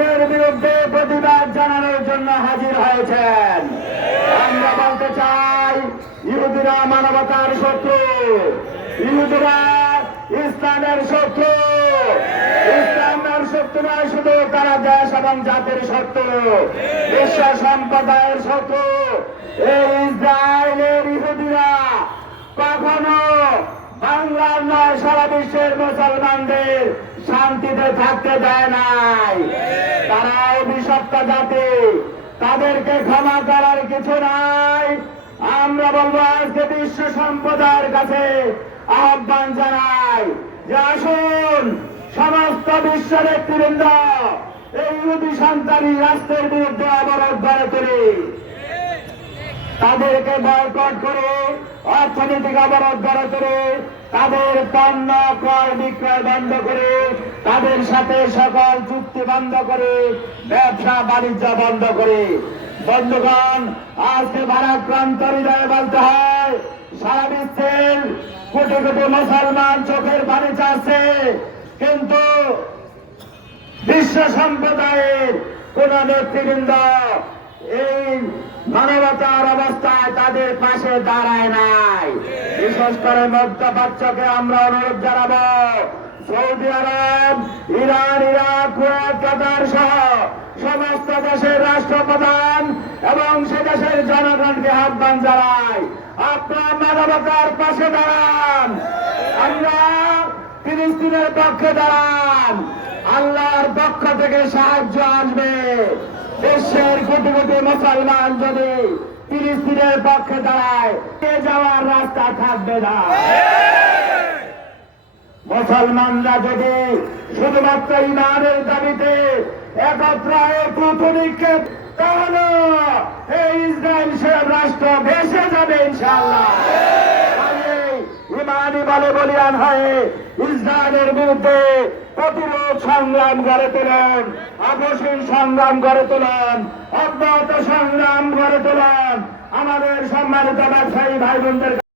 ফিলিস্তিনের বিরুদ্ধে প্রতিবাদ জানানোর জন্য হাজির হয়েছেন। আমরা বলতে চাই, ইহুদিরা মানবতার শত্রু। ইহুদিরা ইসলামের শত্রু। ইসলামের শত্রু নয়, শুধু তারা দেশ এবং জাতির শত্রু। বিশ্ব সম্প্রদায়ের শত্রু। এই ইসরায়েলের ইহুদিরা কখনো বাংলার নয়, সারা বিশ্বের মুসলমানদের শান্তিতে থাকতে দেয় নাই। তারা অভিশপ্ত জাতি। তাদেরকে ক্ষমা করার কিছু নাই। আমরা বলব, আজকে বিশ্ব সম্প্রদায়ের কাছে আহ্বান জানাই যে আসুন, সমস্ত বিশ্ব নেতৃবৃন্দ এই ইহুদি সন্তানী রাষ্ট্রের বিরুদ্ধে অবরোধ গড়ে তুলি। তাদেরকে বয়কট করে অর্থনৈতিক অবরোধ গড়ে তুলে তাদের পণ্য, ক্রয়, বিক্রয় বন্ধ করে তাদের সাথে সকল চুক্তি বন্ধ করে, ব্যবসা, বাণিজ্য বন্ধ করে। বন্ধুগণ, আজকে ভারাক্রান্ত হৃদয়ে বলতে হয়, সারা বিশ্বের কোটি কোটি মুসলমান চোখের পানি চাচ্ছে, কিন্তু বিশ্ব সম্প্রদায়ের কোন নেতৃবৃন্দ এই মানবতার অবস্থায় তাদের পাশে দাঁড়ায় নাই। বিশেষ করে আমরা অনুরোধ জানাব, Saudi Arab, Iran, Iraq Qatar সহ সমস্ত দেশের রাষ্ট্রপ্রধান এবং সে দেশের জনগণকে আহ্বান জানাই, আপনার মানবতার পাশে দাঁড়ান। আমরা ফিলিস্তিনের পক্ষে দাঁড়ান। আল্লাহর পক্ষ থেকে সাহায্য আসবে। কোটি কোটি মুসলমান যদি ফিলিস্তিনের পক্ষে দাঁড়ায় যাওয়ার রাস্তা থাকবে না। মুসলমানরা যদি শুধুমাত্র ইমানের দাবিতে একত্র নিক্ষেপ, তাহলে এই ইসরায়েল সে রাষ্ট্র ভেসে যাবে ইনশাআল্লাহ। তাই ইমানি বলে বলিয়ান হয়ে। ইসরায়েলের বিরুদ্ধে প্রতিরোধ সংগ্রাম গড়ে তোলেন আকর্ষণ সংগ্রাম গড়ে তোলেন, অব্যাহত সংগ্রাম গড়ে তোলেন। আমাদের সম্মানিত ব্যবসায়ী ভাই বোনদের